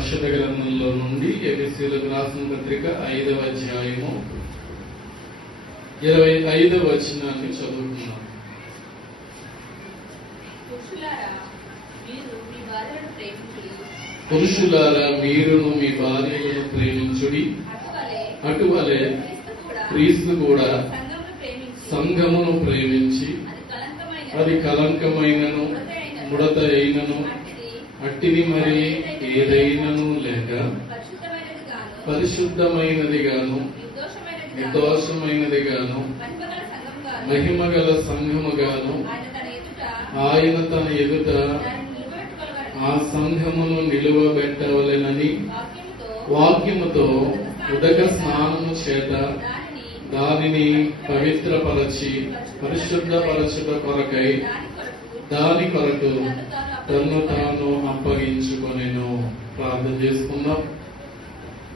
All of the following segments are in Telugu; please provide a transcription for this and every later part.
పరిశుద్ధ గ్రంథంలో నుండి ఎఫెసీయులకు రాసిన పత్రిక 5వ అధ్యాయము 25వ వచనాన్ని చదువుకున్నాం. పురుషులారా మీరును మీ భార్యలను ప్రేమించుడి, అటువలే క్రీస్తు కూడా సంఘమును ప్రేమించి అది కలంకమైనను ముడత అయినను అట్టిది మరి ఏదైనను లేక పరిశుద్ధమైనది గాను నిర్దోషమైనది గాను మహిమగల సంఘము గాను ఆయన తన ఎదుట ఆ సంఘమును నిలువబెట్టవలెనని వాక్యముతో ఉదక స్నానము చేత దానిని పవిత్రపరచి పరిశుద్ధపరచుట కొరకై దాని కొరకు తన్ను తాను అప్పగించుకొనెను. ప్రార్థన చేసుకుందాం.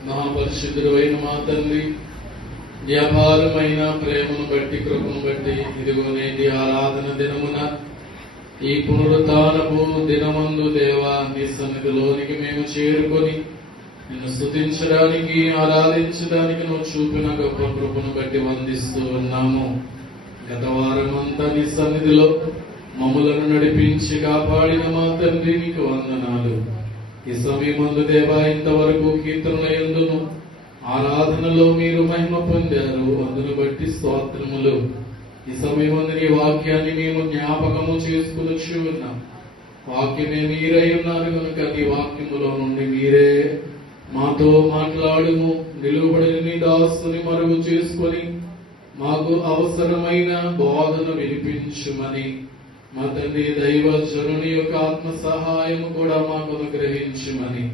మహాపరిశుద్ధుడు అయిన మా తండ్రి, వ్యాపారమైన ప్రేమను బట్టి కృపను బట్టి ఇదిగో నేటి ఆరాధన దినమున ఈ పునరుత్థానపు దినమందు దేవా నీ సన్నిధిలోనికి మేము చేరుకొని నిన్ను స్తుతించడానికి ఆరాధించడానికి నువ్వు చూపిన గొప్ప కృపను బట్టి వందిస్తూ ఉన్నాము. గత వారమంతా నీ సన్నిధిలో మమ్ములను నడిపించి కాపాడిన మా తండ్రి నీకు వందనాలు. ఈ సమయమందు దేవా ఇంతవరకు కీర్తనల యందును ఆరాధనలో మీరు మహిమ పొందారు, అందును బట్టి స్తోత్రములు. ఈ సమయమందు నీ వాక్యాన్ని మేము జ్ఞాపకము చేసుకుని ఉన్నాం. వాక్యమే మీరై ఉన్నారు కనుక నీ వాక్యములో నుండి మీరే మాతో మాట్లాడుము. నిలువబడిన నీ దాసుని మరుగు చేసుకొని మాకు అవసరమైన బోధన వినిపించుమని మా తండ్రి దైవజనుని యొక్క ఆత్మ సహాయము కూడా మాకు అనుగ్రహించుమని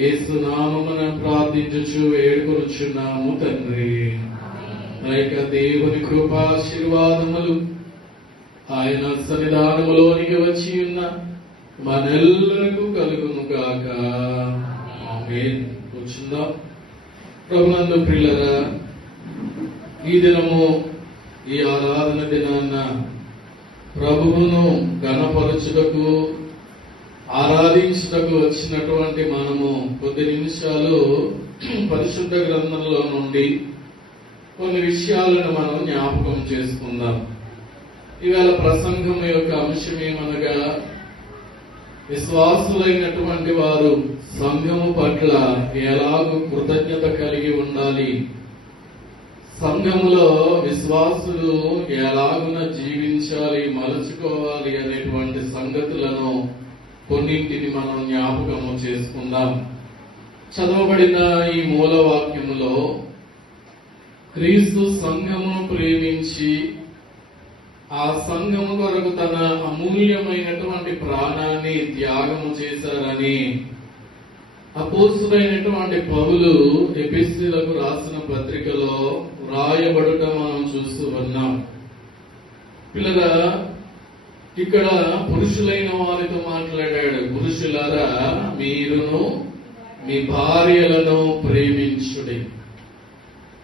యేసు నామమున ప్రార్థించుచు వేడుకొనుచున్నాము తండ్రి. లైక దేవుని కృపాశీర్వాదములు ఆయన సన్నిధానములోనికి వచ్చి ఉన్న మనెల్లరకు కలుగును గాక. ఆమేన్. కూర్చుందాం. ప్రభునందు ప్రియులారా, ఈ దినము ఈ ఆరాధన దినాన్న ప్రభువును ఘనపరచుటకు ఆరాధించుటకు వచ్చినటువంటి మనము కొద్ది నిమిషాలు పరిశుద్ధ గ్రంథంలో నుండి కొన్ని విషయాలను మనం జ్ఞాపకం చేసుకుందాం. ఇవాళ ప్రసంగం యొక్క అంశం ఏమనగా, విశ్వాసులైనటువంటి వారు సంఘము పట్ల ఎలాగూ కృతజ్ఞత కలిగి ఉండాలి, సంఘములో విశ్వాసులు ఎలాగున జీవించాలి, మలుచుకోవాలి అనేటువంటి సంగతులను కొన్నింటిని మనం జ్ఞాపకము చేసుకుందాం. చదవబడిన ఈ మూలవాక్యములో క్రీస్తు సంఘమును ప్రేమించి ఆ సంఘము కొరకు తన అమూల్యమైనటువంటి ప్రాణాన్ని త్యాగము చేశారని అపోస్తులైనటువంటి పౌలు ఎఫెసీయులకు రాసిన పత్రికలో రాయబడుట మనం చూస్తూ ఉన్నాం. పిల్లగా ఇక్కడ పురుషులైన వారితో మాట్లాడాడు. పురుషులారా మీరును మీ భార్యలను ప్రేమించుడి.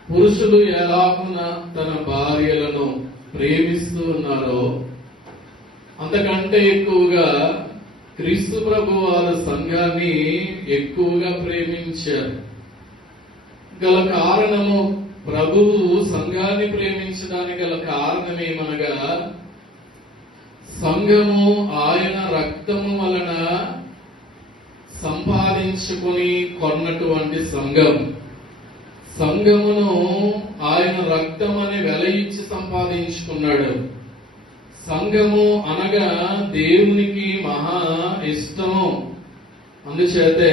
పురుషులు ఎలాగున తన భార్యలను ప్రేమిస్తూ ఉన్నారో అంతకంటే ఎక్కువగా క్రీస్తు ప్రభు వారు సంఘాన్ని ఎక్కువగా ప్రేమించారు. గల కారణము, ప్రభువు సంఘాన్ని ప్రేమించడానికి గల కారణమేమనగా, సంఘము ఆయన రక్తము వలన సంపాదించుకొని కొన్నటువంటి సంఘం. సంఘమును ఆయన రక్తం అనే వెల ఇచ్చి సంపాదించుకున్నాడు. సంఘము అనగా దేవునికి మహా ఇష్టము. అందుచేతే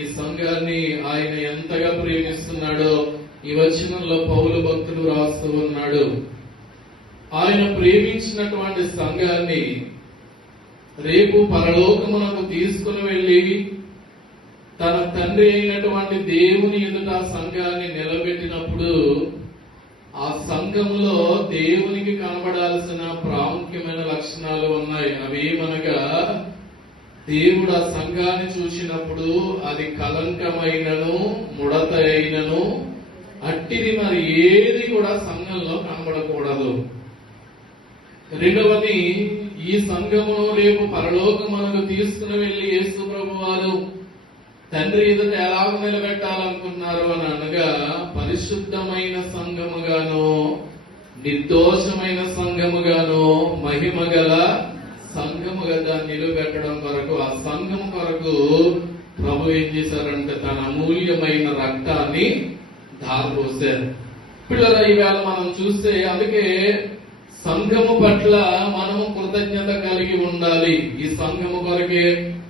ఈ సంఘాన్ని ఆయన ఎంతగా ప్రేమిస్తున్నాడో ఈ వచనంలో పౌలు భక్తుడు రాస్తూ ఉన్నాడు. ఆయన ప్రేమించినటువంటి సంఘాన్ని రేపు పరలోకమునకు తీసుకుని వెళ్లి తన తండ్రి అయినటువంటి దేవుని ఎదుట సంఘాన్ని నిలబెట్టినప్పుడు ఆ సంఘంలో దేవునికి కనబడాల్సిన ప్రాముఖ్యమైన లక్షణాలు ఉన్నాయి. అవేమనగా, దేవుడు ఆ సంఘాన్ని చూసినప్పుడు అది కలంకమైనను ముడత అయినను అట్టిది మరి ఏది కూడా సంఘంలో కనబడకూడదు. రెండవది, ఈ సంఘమును రేపు పరలోకమునకు తీసుకుని వెళ్లి యేసు ప్రభు వారు తండ్రి ఎదుట ఎలాగ నిలబెట్టాలనుకున్నారు అని అనగా, పరిశుద్ధమైన సంఘముగాను, నిర్దోషమైన సంఘముగాను, మహిమగల సంఘముగా దాన్ని నిలబెట్టడం కొరకు, ఆ సంఘం కొరకు ప్రభు ఏం చేశారంటే తన అమూల్యమైన రక్తాన్ని ధారపోశారు. పిల్లరా, ఈవేళ మనం చూస్తే అందుకే సంఘము పట్ల మనము కృతజ్ఞత కలిగి ఉండాలి. ఈ సంఘము కొరకే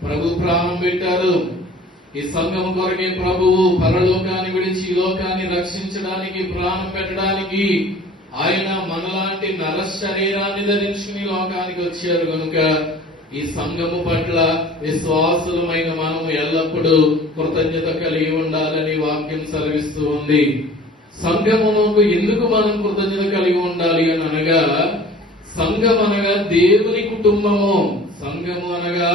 ప్రభు ప్రాణం పెట్టారు. ఈ సంఘము కొరకే ప్రభువు పరలోకాన్ని విడిచి ఈ లోకాన్ని రక్షించడానికి, ప్రాణం పెట్టడానికి ఆయన మనలాంటి నర శరీరాన్ని ధరించుకుని లోకానికి వచ్చారు. కనుక ఈ సంఘము పట్ల విశ్వాసులమైన మనము ఎల్లప్పుడూ కృతజ్ఞత కలిగి ఉండాలని వాక్యం సెలవిస్తూ ఉంది. సంఘమునకు ఎందుకు మనం కృతజ్ఞత కలిగి ఉండాలి అని అనగా, సంఘం అనగా దేవుని కుటుంబము. సంఘము అనగా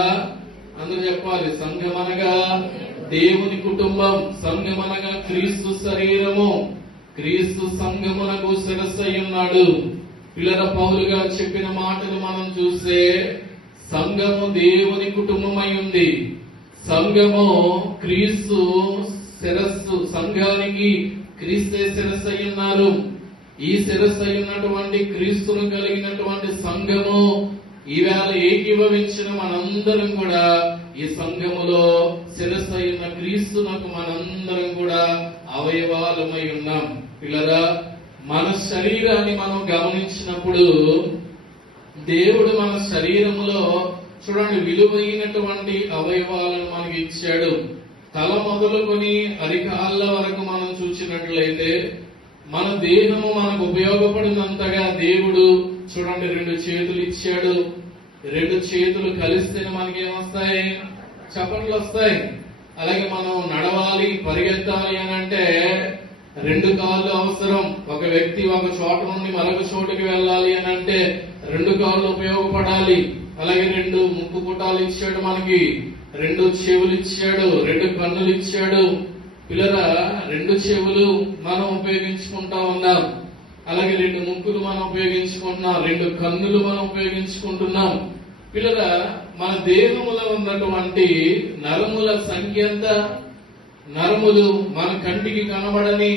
అందరూ చెప్పాలి, సంఘం అనగా దేవుని కుటుంబం. సంఘం అనగా క్రీస్తు శరీరము. క్రీస్తు సంఘమునకు శిరస్సు ఉన్నాడు. పిల్లల పౌలు గారు చెప్పిన మాటలు మనం చూస్తే, సంఘము దేవుని కుటుంబమై ఉంది. సంఘము క్రీస్తు శిరస్సు. సంఘానికి క్రీస్తే శిరస్సు అయి ఉన్నారు. ఈ శిరస్సు అయినటువంటి క్రీస్తును కలిగినటువంటి సంఘము ఈవేళ ఏకీభవించిన మనందరం కూడా ఈ సంఘములో శిరస్సు అయిన క్రీస్తునకు మనందరం కూడా అవయవాలమై ఉన్నాం. పిల్లరా, మన శరీరాన్ని మనం గమనించినప్పుడు దేవుడు మన శరీరములో చూడండి విలువైనటువంటి అవయవాలను మనకి ఇచ్చాడు. తల మొదలుకొని అరికాళ్ళ వరకు మనం చూసినట్లయితే మన దేహము మనకు ఉపయోగపడినంతగా దేవుడు చూడండి 2 చేతులు ఇచ్చాడు. 2 చేతులు కలిస్తే మనకి ఏమొస్తాయి? చప్పట్లు వస్తాయి. అలాగే మనం నడవాలి, పరిగెత్తాలి అని అంటే 2 కాళ్ళు అవసరం. ఒక వ్యక్తి ఒక చోట నుండి మరొక చోటుకి వెళ్ళాలి అని అంటే 2 కాళ్ళు ఉపయోగపడాలి. అలాగే 2 ముక్కు పుటాలు ఇచ్చాడు మనకి, 2 చెవులు ఇచ్చాడు, 2 కన్నులు ఇచ్చాడు. పిల్లరా, 2 చెవులు మనం ఉపయోగించుకుంటా ఉన్నాం. అలాగే 2 ముక్కులు మనం ఉపయోగించుకుంటున్నాం, 2 కన్నులు మనం ఉపయోగించుకుంటున్నాం. పిల్లరా, మన దేహములో ఉన్నటువంటి నరముల సంఖ్య ఎంత? నరములు మన కంటికి కనబడని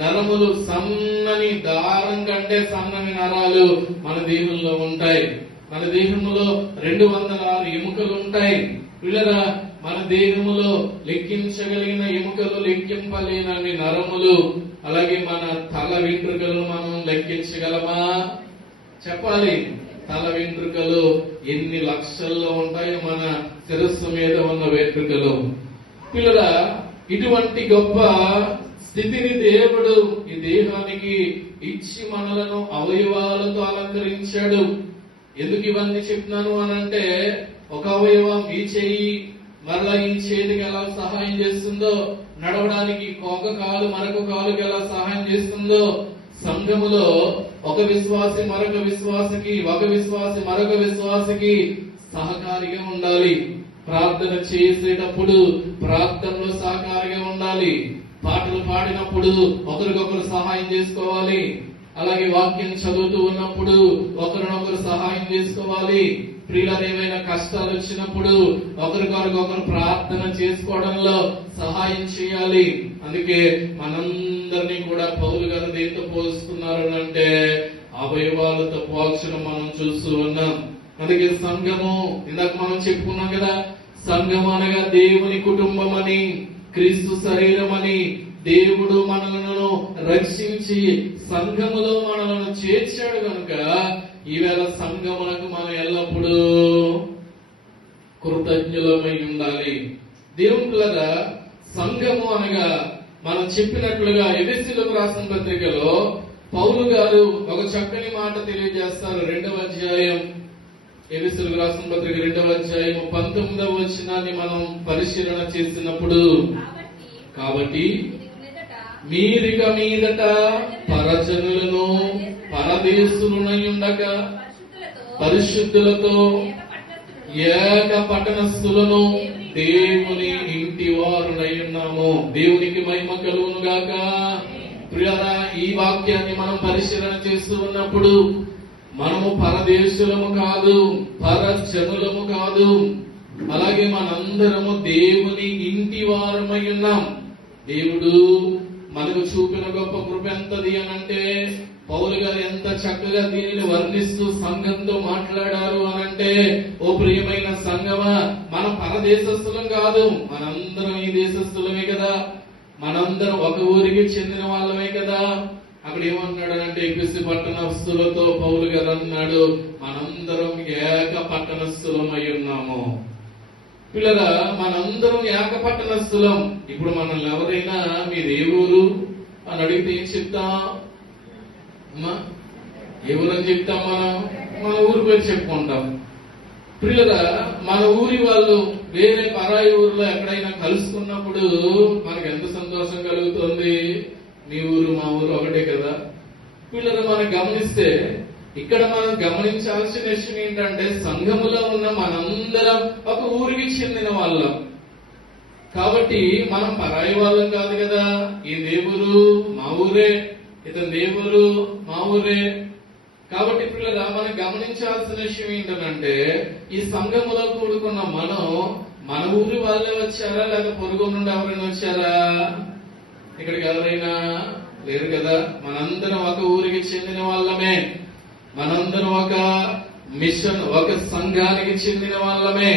నరములు, సన్నని దారం కంటే సన్నని నరాలు మన దేహంలో ఉంటాయి. మన దేహంలో 206 ఎముకలు ఉంటాయి. పిల్లరా, మన దేహములో లెక్కించగలిగిన ఎముకలు, లెక్కింపలేనన్ని నరములు. అలాగే మన తల వెంట్రుకలు మనం లెక్కించగలమా? చెప్పాలి. తల వెంట్రుకలు ఎన్ని లక్షల్లో ఉంటాయి మన శిరస్సు మీద ఉన్న వెంట్రుకలు. పిల్లరా, ఇటువంటి గొప్ప స్థితిని దేవుడు ఈ దేహానికి ఇచ్చి మనలను అవయవాలతో అలంకరించాడు. ఎందుకు ఇవన్నీ చెప్తున్నాను అనంటే, ఒక అవయవం ఈ చెయ్యి మరలా ఈ చేతికి ఎలా సహాయం చేస్తుందో, నడవడానికి ఒక కాలు మరొక కాలుకి ఎలా సహాయం చేస్తుందో, సంఘములో ఒక విశ్వాసి మరొక విశ్వాసకి, ఒక విశ్వాసి మరొక విశ్వాసకి సహకారిగా ఉండాలి. ప్రార్థన చేసేటప్పుడు ప్రార్థనలో సహకారిగా ఉండాలి. పాటలు పాడినప్పుడు ఒకరికొకరు సహాయం చేసుకోవాలి. అలాగే వాక్యం చదువుతూ ఉన్నప్పుడు ఒకరినొకరు సహాయం చేసుకోవాలి. ప్రియులకు ఏమైనా కష్టాలు వచ్చినప్పుడు ఒకరికొకరు ప్రార్థన చేసుకోవడంలో సహాయం చేయాలి. అందుకే మనందరినీ కూడా పౌలు గారు దేంతో పోల్చుకున్నారు అంటే అవయవాలతో పోల్చడం మనం చూస్తూ ఉన్నాం. అందుకే సంఘము, ఇందాక మనం చెప్పుకున్నాం కదా, సంఘం అనగా దేవుని కుటుంబం అని, క్రీస్తు శరీరం అని. దేవుడు మనలను రక్షించి సంఘములో మనలను చేర్చాడు కనుక ఈవేళ సంఘములకు మనం ఎల్లప్పుడూ కృతజ్ఞులమై ఉండాలి. దేవునిలాగా సంఘము అనగా మనం చెప్పినట్లుగా ఎఫెసీయులకు రాసిన పత్రికలో పౌలు గారు ఒక చక్కని మాట తెలియజేస్తారు. 2వ అధ్యాయం, ఎఫెసీయులకు రాసిన పత్రిక 2వ అధ్యాయం 19వ వచనాన్ని మనం పరిశీలన చేసినప్పుడు, కాబట్టి మీరిక మీదట పరజనులను పరదేశులునై ఉండక పరిశుద్ధులతో ఏక పట్టణస్థులను దేవుని ఇంటి వారునై ఉన్నాము. దేవునికి మహిమ కలుగును గాక. ప్రియరా, ఈ వాక్యాన్ని మనం పరిశీలన చేస్తూ ఉన్నప్పుడు మనము పరదేశులము కాదు, పరజనులము కాదు. అలాగే మనందరము దేవుని ఇంటి వారమై ఉన్నాం. దేవుడు మనకు చూపిన గొప్ప కృప ఎంతది అనంటే, పౌలు గారు ఎంత చక్కగా దీనిని వర్ణిస్తూ సంఘంతో మాట్లాడారు అనంటే, ఓ ప్రియమైన సంఘమా, మన పరదేశస్థులం కాదు, మనందరం ఈ దేశస్థులమే కదా, మనందరం ఒక ఊరికి చెందిన వాళ్ళమే కదా. అక్కడ ఏమంటున్నాడు ఎపిసి పట్టణస్థులతో పౌలు గారు అన్నాడు, మనందరం ఏక పట్టణస్థులమై ఉన్నాము. పిల్లరా, మనందరం ఏక పట్టణస్థులం. ఇప్పుడు మనల్ని ఎవరైనా మీరే ఊరు అని అడిగితే ఏం చెప్తాం? అమ్మా, ఏ ఊరని చెప్తాం? మన ఊరి పేరు చెప్పుకుంటాం. పిల్లరా, మన ఊరి వాళ్ళు వేరే పరాయి ఊర్లో ఎక్కడైనా కలుసుకున్నప్పుడు మనకు ఎంత సంతోషం కలుగుతుంది. మీ ఊరు మా ఊరు ఒకటే కదా. పిల్లలు మనం గమనిస్తే ఇక్కడ మనం గమనించాల్సిన విషయం ఏంటంటే, సంఘములో ఉన్న మనందరం ఒక ఊరికి చెందిన వాళ్ళం కాబట్టి మనం పరాయి వాళ్ళం కాదు కదా. ఈ దేవురు మా ఊరే, ఇతని దేవురు మా ఊరే. కాబట్టి పిల్లల మనం గమనించాల్సిన విషయం ఏంటంటే, ఈ సంఘములో కూడుకున్న మనం మన ఊరి వాళ్ళే వచ్చారా, లేదా పొరుగు నుండి ఎవరైనా వచ్చారా? ఇక్కడికి ఎవరైనా లేరు కదా. మనందరం ఒక ఊరికి చెందిన వాళ్ళమే, మనందరం ఒక మిషన్, ఒక సంఘానికి చెందిన వాళ్ళమే.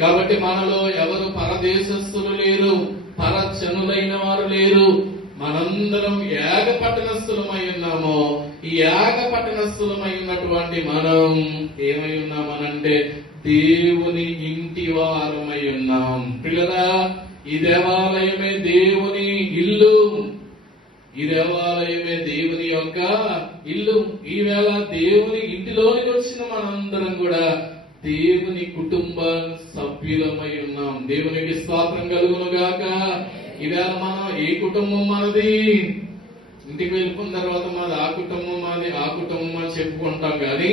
కాబట్టి మనలో ఎవరు పరదేశస్థులు లేరు, పరజనులైన వారు లేరు. మనందరం ఏక పట్టణస్థులమై ఉన్నాము. ఈ ఏక పట్టణస్థులమై ఉన్నటువంటి మనం ఏమై ఉన్నామనంటే, దేవుని ఇంటి వారమై ఉన్నాం. పిల్లరా, ఈ దేవాలయమే దేవుని ఇల్లు, ఈ దేవాలయమే దేవుని యొక్క ఇల్లు. ఈవేళ దేవుని ఇంటిలోనికి వచ్చిన మనందరం కూడా దేవుని కుటుంబ సభ్యులమై ఉన్నాం. దేవునికి స్తోత్రం కలుగును గాక. ఈవేళ మనం ఏ కుటుంబం మనది? ఇంటికి వెళ్ళిపోయిన తర్వాత మాది ఆ కుటుంబం, మాది ఆ కుటుంబం అని చెప్పుకుంటాం. కానీ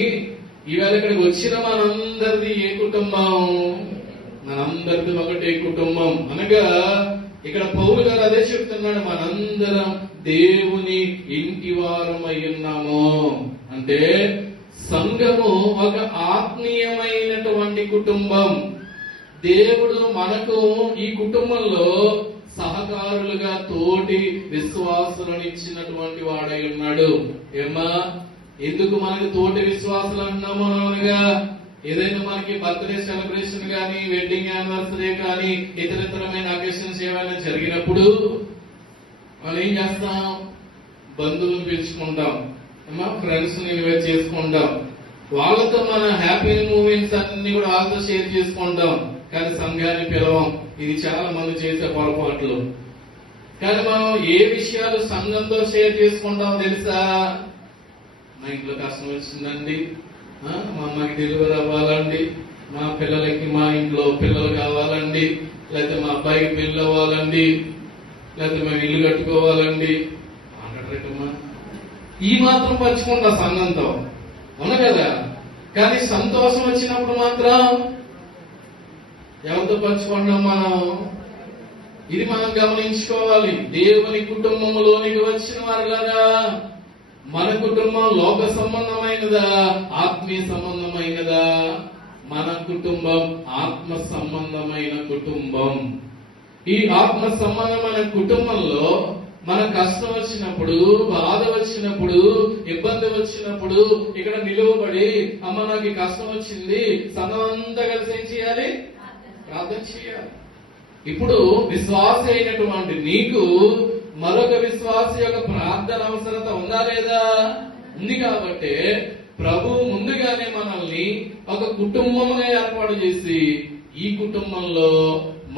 ఈవేళ ఇక్కడికి వచ్చిన మనందరిది ఏ కుటుంబం? మనందరిది ఒకటే కుటుంబం. అనగా ఇక్కడ పౌలు గారు అదే చెప్తున్నాడు, మనందరం దేవుని ఇంటి వారమై ఉన్నాము. అంటే సంఘము ఒక ఆత్మీయమైనటువంటి కుటుంబం. దేవుడు మనకు ఈ కుటుంబంలో సహకారులుగా తోటి విశ్వాసులను ఇచ్చినటువంటి వాడై ఉన్నాడు. ఏమ్మా, ఎందుకు మనకు తోటి విశ్వాసులు అంటున్నాము అనగా, ఏదైనా మనకి బర్త్డే సెలబ్రేషన్ కానీ, వెడ్డింగ్ యానివర్సరీ కానీ, ఇతరితరమైన అకేషన్స్ ఏమైనా జరిగినప్పుడు మనం ఏం చేస్తాం? బంధువులను పిలుచుకుంటాం, ఫ్రెండ్స్ ని ఇన్వైట్ చేసుకుంటాం, వాళ్ళతో మన హ్యాపీ మూమెంట్స్ అన్ని కూడా వాళ్ళతో షేర్ చేసుకుంటాం. కానీ సంఘాన్ని పిలవం. ఇది చాలా మంది చేసే పొరపాట్లు. కానీ మనం ఏ విషయాలు సంఘంతో షేర్ చేసుకుంటాం తెలుసా? మా ఇంట్లో కష్టం వచ్చిందండి, మా అమ్మకి డెలివరీ అవ్వాలండి, మా పిల్లలకి మా ఇంట్లో పిల్లలు కావాలండి, లేకపోతే మా అబ్బాయికి పెళ్లి అవ్వాలండి, లేకపోతే మేము ఇల్లు కట్టుకోవాలండి. మాట్లాడరేకమ్మా, ఈ మాత్రం పంచుకుంటా సంఘంతో, అవును కదా. కానీ సంతోషం వచ్చినప్పుడు మాత్రం ఎవరితో పంచుకుంటాం మనం? ఇది మనం గమనించుకోవాలి. దేవుని కుటుంబంలోనికి వచ్చిన వారులారా, మన కుటుంబం లోక సంబంధమైనదా, ఆత్మీయ సంబంధమైనదా? మన కుటుంబం ఆత్మ సంబంధమైన కుటుంబం. ఈ ఆత్మ సంబంధమైన కుటుంబంలో మన కష్టం వచ్చినప్పుడు, బాధ వచ్చినప్పుడు, ఇబ్బంది వచ్చినప్పుడు ఇక్కడ నిలువబడి, అమ్మ నాకు ఈ కష్టం వచ్చింది, సంఘం అంతా కలిసి ఏం చేయాలి? ప్రార్థన చేయాలి. ఇప్పుడు విశ్వాసి అయినటువంటి నీకు మరొక విశ్వాసి యొక్క ప్రార్థన అవసరత ఉందా లేదా? ఉంది. కాబట్టి ప్రభు ముందుగానే మనల్ని ఒక కుటుంబంగా ఏర్పాటు చేసి, ఈ కుటుంబంలో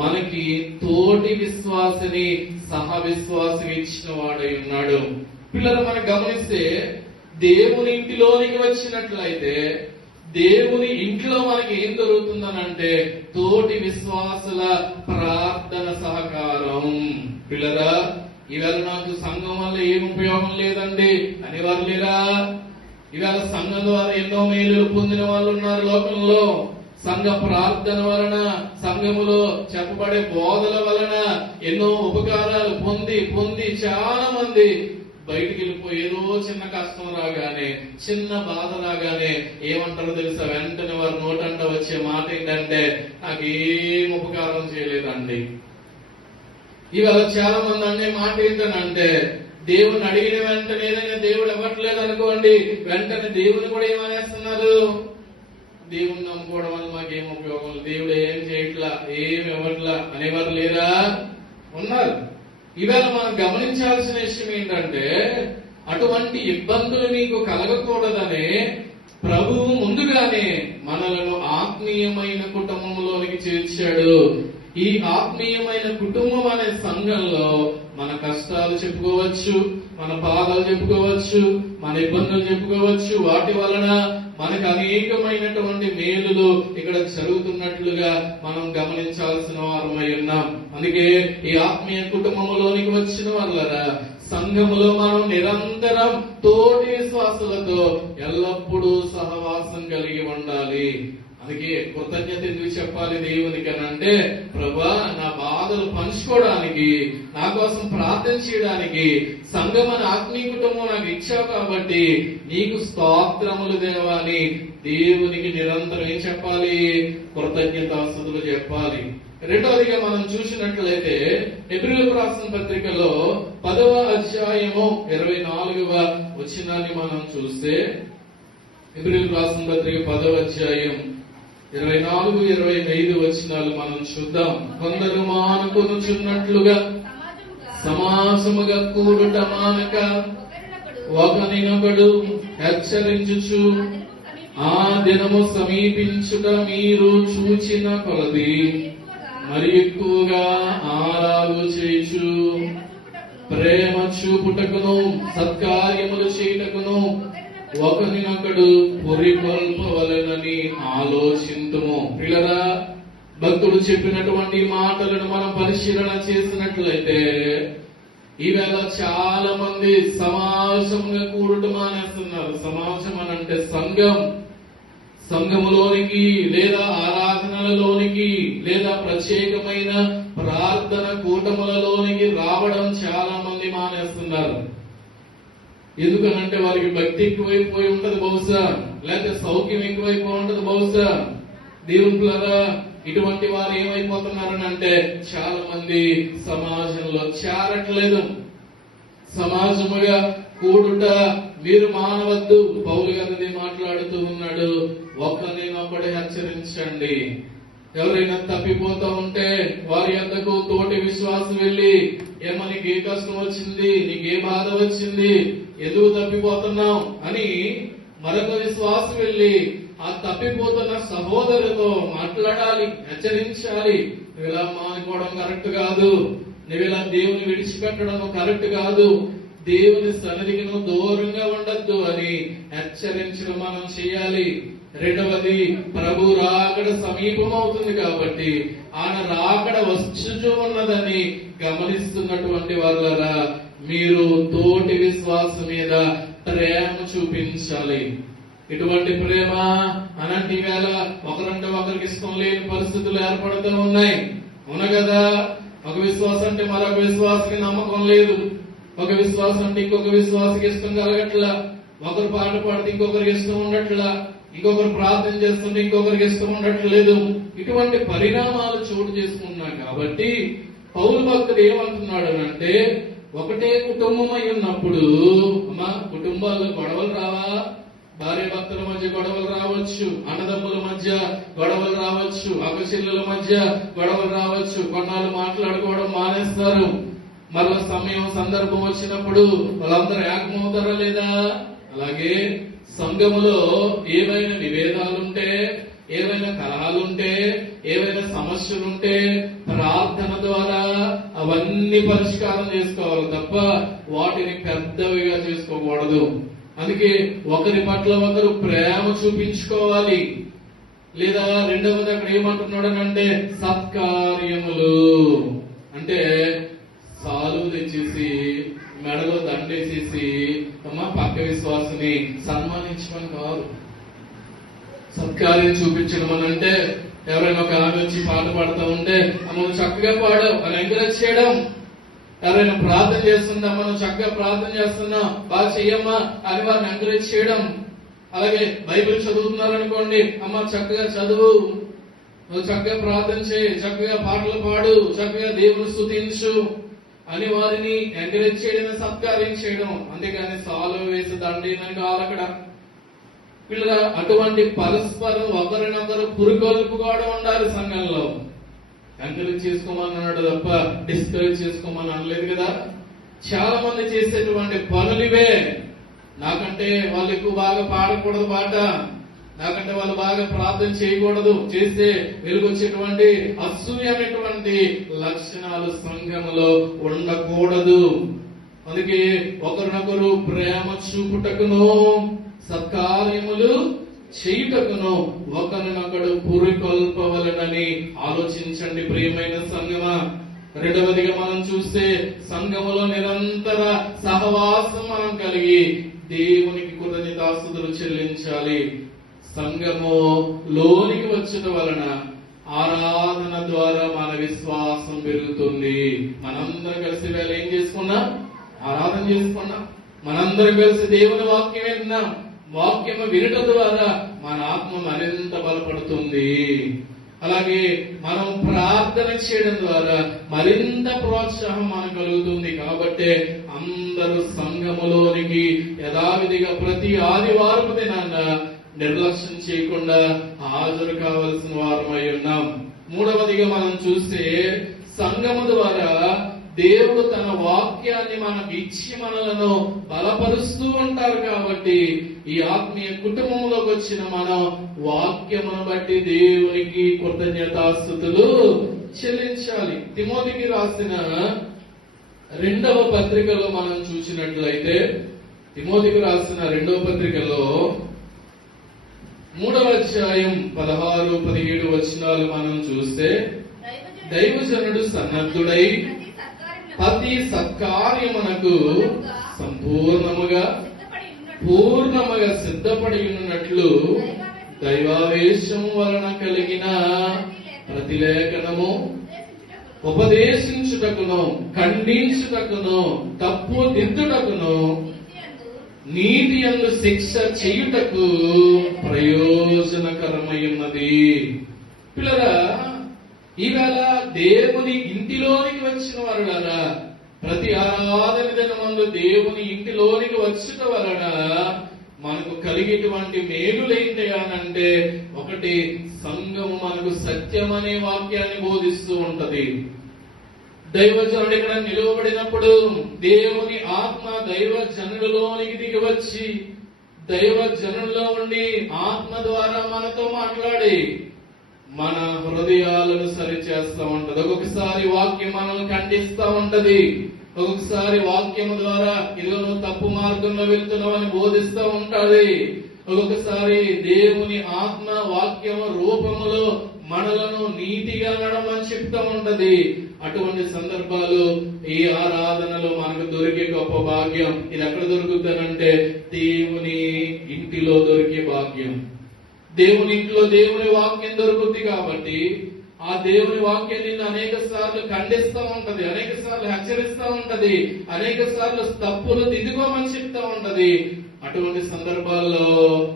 మనకి తోటి విశ్వాసిని సహ విశ్వాసి ఇచ్చిన వాడై ఉన్నాడు. పిల్లలు మనం గమనిస్తే, దేవుని ఇంటిలోనికి వచ్చినట్లయితే దేవుని ఇంట్లో మనకి ఏం దొరుకుతుందనంటే తోటి విశ్వాసుల ప్రార్థన సహకారం. పిల్లరా, ఇవాళ నాకు సంఘం వల్ల ఏం ఉపయోగం లేదండి అనేవారు లేరా? ఇవాళ సంఘం ద్వారా ఎన్నో మేలు పొందిన వాళ్ళు ఉన్నారు లోకంలో. సంఘ ప్రార్థన వలన, సంఘములో చెప్పబడే బోధల వలన ఎన్నో ఉపకారాలు పొంది పొంది చాలా మంది బయటికి వెళ్ళిపోయి ఏదో చిన్న కష్టం రాగానే, చిన్న బాధ రాగానే ఏమంటారో తెలుసా? వెంటనే వారు నోటంట వచ్చే మాట ఏంటంటే, నాకేం ఉపకారం చేయలేదండి. ఇవాళ చాలా మంది అనే మాట ఏంటనంటే, దేవుని అడిగిన వెంటనే ఏదైనా దేవుడు ఇవ్వట్లేదు అనుకోండి, వెంటనే దేవుని కూడా ఏమనేస్తున్నారు, దేవుని నమ్ముకోవడం వల్ల మాకేం ఉపయోగం, దేవుడు ఏం చేయట్లా, ఏం ఇవ్వట్లా అనేవారు లేరా? ఉన్నారు. ఇవాళ మనం గమనించాల్సిన విషయం ఏంటంటే, అటువంటి ఇబ్బందులు మీకు కలగకూడదనే ప్రభువు ముందుగానే మనలను ఆత్మీయమైన కుటుంబంలోనికి చేర్చాడు. ఈ ఆత్మీయమైన కుటుంబం అనే సంఘంలో మన కష్టాలు చెప్పుకోవచ్చు, మన బాధలు చెప్పుకోవచ్చు, మన ఇబ్బందులు చెప్పుకోవచ్చు. వాటి వలన మనకు అనేకమైనటువంటి మేలులు ఇక్కడ జరుగుతున్నట్లుగా మనం గమనించాల్సిన వారమై ఉన్నాం. అందుకే ఈ ఆత్మీయ కుటుంబంలోనికి వచ్చిన వాళ్ళరా, సంఘములో మనం నిరంతరం తోటి విశ్వాసులతో ఎల్లప్పుడూ సహవాసం కలిగి ఉండాలి. అందుకే కృతజ్ఞత ఎందుకు చెప్పాలి దేవునికి అని అంటే, ప్రభా నా బాధలు పంచుకోవడానికి, నా కోసం ప్రార్థన చేయడానికి సంఘమన ఆత్మీయ కుటుంబం నాకు ఇచ్చావు కాబట్టి నీకు స్తోత్రములు దేవా అని దేవునికి నిరంతరం ఏం చెప్పాలి? కృతజ్ఞతాస్తుతులు చెప్పాలి. రెండవదిగా మనం చూసినట్లయితే హెబ్రీయులకు రాసిన పత్రికలో 10వ అధ్యాయము 24వ వచనాన్ని మనం చూస్తే, హెబ్రీయులకు రాసిన పత్రిక 10వ అధ్యాయం 24, 25 వచనాలు మనం చూద్దాం. కొందరు మానుకొనుచున్నట్లుగా సమాసముగా కూడుట మానక ఒకరినొకడు హెచ్చరించుచు ఆ దినము సమీపించుట మీరు చూచిన కొలది మరి ఎక్కువగా ఆరాలు చేయుచు ప్రేమ చూపుటకును సత్కార్యములు చేయుటకును ఒకరినొకడు పొరికొల్పవలెనని ఆలోచింతుము. పిల్లరా, భక్తుడు చెప్పినటువంటి మాటలను మనం పరిశీలన చేసినట్లయితే ఈవేళ చాలా మంది సమాజంగా కూడటం మానేస్తున్నారు. సమాజం అనంటే సంఘం, సంఘములోనికి లేదా ఆరాధనలలోనికి లేదా ప్రత్యేకమైన ప్రార్థన కూటములలోనికి రావడం చాలా మంది మానేస్తున్నారు. ఎందుకనంటే వారికి భక్తి ఎక్కువైపోయి ఉంటది బహుశా, లేకపోతే సౌఖ్యం ఎక్కువైపోయి ఉంటది బహుశా. దేవునిలారా, ఇటువంటి వారు ఏమైపోతున్నారని అంటే చాలా మంది సమాజంలో చేరట్లేదు. సమాజముగా కూడుట మీరు మానవద్దు. పౌలు గారిది మాట్లాడుతూ ఉన్నాడు, ఒకరినొకడు హెచ్చరించండి. ఎవరైనా తప్పిపోతూ ఉంటే వారి యొద్దకు తోటి విశ్వాసం వెళ్ళి, ఏమో నీకు ఏ కష్టం వచ్చింది, నీకే బాధ వచ్చింది, ఎందుకు తప్పిపోతున్నావు అని మరొక విశ్వాసం వెళ్ళి ఆ తప్పిపోతున్న సహోదరుతో మాట్లాడాలి, హెచ్చరించాలి. నువ్వు ఇలా మానుకోవడం కరెక్ట్ కాదు, నువ్వు ఇలా దేవుని విడిచిపెట్టడం కరెక్ట్ కాదు, దేవుని సన్నిధికి నువ్వు దూరంగా ఉండద్దు అని హెచ్చరించడం మనం చేయాలి. రెండవది, ప్రభు రాకడ సమీపమవుతుంది కాబట్టి ఆయన రాకడ వచ్చుచూ ఉన్నదని గమనిస్తున్నటువంటి వాళ్ళరా, మీరు తోటి విశ్వాసం మీద ప్రేమ చూపించాలి. ఇటువంటి ప్రేమ అలాంటి వేళ ఒకరంటే ఒకరికి ఇష్టం లేని పరిస్థితులు ఏర్పడుతూ ఉన్నాయి. అవునా కదా? ఒక విశ్వాసం అంటే మరొక విశ్వాసకి నమ్మకం లేదు, ఒక విశ్వాసం అంటే ఇంకొక విశ్వాసకి ఇష్టం కలగట్లా, ఒకరు పాట పాడితే ఇంకొకరికి ఇష్టం ఉండట్లా, ఇంకొకరు ప్రార్థన చేస్తుంటే ఇంకొకరికి ఇష్టం ఉండట్లేదు. ఇటువంటి పరిణామాలు చోటు చేసుకుంటున్నాం కాబట్టి పౌలు భక్తుడు ఏమంటున్నాడు అంటే, ఒకటే కుటుంబమై ఉన్నప్పుడు అమ్మా కుటుంబాల్లో గొడవలు రావా? భార్య భర్తల మధ్య గొడవలు రావచ్చు, అన్నదమ్ముల మధ్య గొడవలు రావచ్చు, అక్కచెల్లెల మధ్య గొడవలు రావచ్చు. కొన్నాళ్ళు మాట్లాడుకోవడం మానేస్తారు. మరో సమయం సందర్భం వచ్చినప్పుడు వాళ్ళందరూ ఏకమవుతారా లేదా? అలాగే సంఘములో ఏవైనా విభేదాలుంటే, ఏవైనా కలహాలుంటే, ఏవైనా సమస్యలుంటే ప్రార్థన ద్వారా అవన్నీ పరిష్కారం చేసుకోవాలి తప్ప వాటిని పెద్దవిగా చేసుకోకూడదు. అందుకే ఒకరి పట్ల ఒకరు ప్రేమ చూపించుకోవాలి. లేదా రెండవది అక్కడ ఏమంటున్నాడనంటే సత్కార్యములు అంటే సాలువు తెచ్చేసి మెడలో దండేసేసి పక్క విశ్వాసిని సన్మానించమని కాదు. సత్కార్యం చూపించడం అని అంటే ఎవరైనా ఒక ఆమె వచ్చి పాట పాడుతూ ఉంటే మనం చక్కగా పాడావు అని ఎంకరేజ్ చేయడం. ఎవరైనా ప్రార్థన చేస్తున్నా మనం చక్కగా ప్రార్థన చేస్తున్నాం బాగా చెయ్యమ్మా అని వారిని ఎంకరేజ్ చేయడం. అలాగే బైబిల్ చదువుతున్నారనుకోండి, అమ్మ చక్కగా చదువు, నువ్వు చక్కగా ప్రార్థన చేయి, చక్కగా పాటలు పాడు, చక్కగా దేవుని స్తుతించు అని వారిని ఎంకరేజ్ చేయడం, సత్కరించడం. అంతేగాని సాలు వేసి దండేమని కాదు అక్కడ. పిల్లల అటువంటి పరస్పరం ఒకరినొకరు పురుకొల్పుకోవడం ఉండాలి సంఘంలో. ఎంకరేజ్ చేసుకోమని అన్నాడు తప్ప డిస్కరేజ్ చేసుకోమని అనలేదు కదా. చాలా మంది చేసేటువంటి పనులు ఇవే. నాకంటే వాళ్ళు ఎక్కువ బాగా పాడకూడదు పాట, నాకంటే వాళ్ళు బాగా ప్రార్థన చేయకూడదు, చేస్తే వెలుగొచ్చేటువంటి అసూయ అనేటువంటి లక్షణాలు సంఘములో ఉండకూడదు. అందుకే ఒకరినొకరు ప్రేమ చూపుటకును సత్కార్యములు చేయుటకును ఒకరినొకడు పురికొల్పవలనని ఆలోచించండి ప్రియమైన సంఘమా. రెండవదిగా మనం చూస్తే సంఘములో నిరంతర సహవాసం మనం కలిగి దేవునికి కృతజ్ఞతాస్తుతులు చెల్లించాలి. సంఘము లోనికి వచ్చడం వలన ఆరాధన ద్వారా మన విశ్వాసం పెరుగుతుంది. మనందరం కలిసి వేళ ఏం చేసుకున్నాం? ఆరాధన చేసుకున్నాం. మనందరం కలిసి దేవుని వాక్యం విన్నాం. వాక్యము వినటం ద్వారా మన ఆత్మ మరింత బలపడుతుంది. అలాగే మనం ప్రార్థన చేయడం ద్వారా మరింత ప్రోత్సాహం మనకు కలుగుతుంది. కాబట్టి అందరూ సంఘములోనికి యథావిధిగా ప్రతి ఆదివారం దినాన నిర్లక్ష్యం చేయకుండా హాజరు కావలసిన వారమై ఉన్నాం. మూడవదిగా మనం చూస్తే సంఘము ద్వారా దేవుడు తన వాక్యాన్ని మనకు ఇచ్చి మనలను బలపరుస్తూ ఉంటారు. కాబట్టి ఈ ఆత్మీయ కుటుంబంలోకి వచ్చిన మనం వాక్యమును బట్టి దేవునికి కృతజ్ఞతాస్తుతులు చెల్లించాలి. తిమోతికి రాసిన 2వ పత్రికలో మనం చూసినట్లయితే, తిమోతికి రాసిన 2వ పత్రికలో 3వ అధ్యాయం 16-17 వచనాలు మనం చూస్తే, దైవజనుడు సన్నద్ధుడై ప్రతి సత్కార్యమునకు సంపూర్ణముగా పూర్ణముగా సిద్ధపడి ఉన్నట్లు దైవావేశము వలన కలిగిన ప్రతిలేఖనము ఉపదేశించుటకును, ఖండించుటకును, తప్పు దిద్దుటకును, నీతి యందు శిక్ష చేయుటకు ప్రయోజనకరమై ఉన్నది. పిల్లరా, ఈవేళ దేవుని ఇంటిలోనికి వచ్చిన వలన, ప్రతి ఆరాధన దినమందు దేవుని ఇంటిలోనికి వచ్చిన వలన మనకు కలిగేటువంటి మేలులేంటి అనంటే, ఒకటి, సంఘము మనకు సత్యం అనే వాక్యాన్ని బోధిస్తూ ఉంటది. దైవజనుడు ఇక్కడ నిలువబడినప్పుడు దేవుని ఆత్మ దైవజనుడిలోనికి దిగి వచ్చి దైవజనుల్లో ఉండి ఆత్మ ద్వారా మనతో మాట్లాడి మన హృదయాలను సరిచేస్తా ఉంటది. ఒక్కొక్కసారి వాక్యం మనల్ని ఖండిస్తా ఉంటది. ఒక్కొక్కసారి వాక్యం ద్వారా ఇదిగో నువ్వు తప్పు మార్గంలో వెళ్తున్నావు అని బోధిస్తూ ఉంటది. ఒక్కొక్కసారి దేవుని ఆత్మ వాక్యం రూపములో మనలను నీతిగా నడమని చెప్తా ఉంటది. అటువంటి సందర్భాలు ఈ ఆరాధనలో మనకు దొరికే గొప్ప భాగ్యం. ఇది ఎక్కడ దొరుకుతుందంటే దేవుని ఇంటిలో దొరికే భాగ్యం. దేవుని ఇంట్లో దేవుని వాక్యం దొరుకుతుంది. కాబట్టి ఆ దేవుని వాక్యం నిన్ను అనేక సార్లు ఖండిస్తూ ఉంటది, అనేక సార్లు హెచ్చరిస్తూ ఉంటది, అనేక సార్లు తప్పులు దిద్దుకోమని చెప్తా ఉంటది. అటువంటి సందర్భాల్లో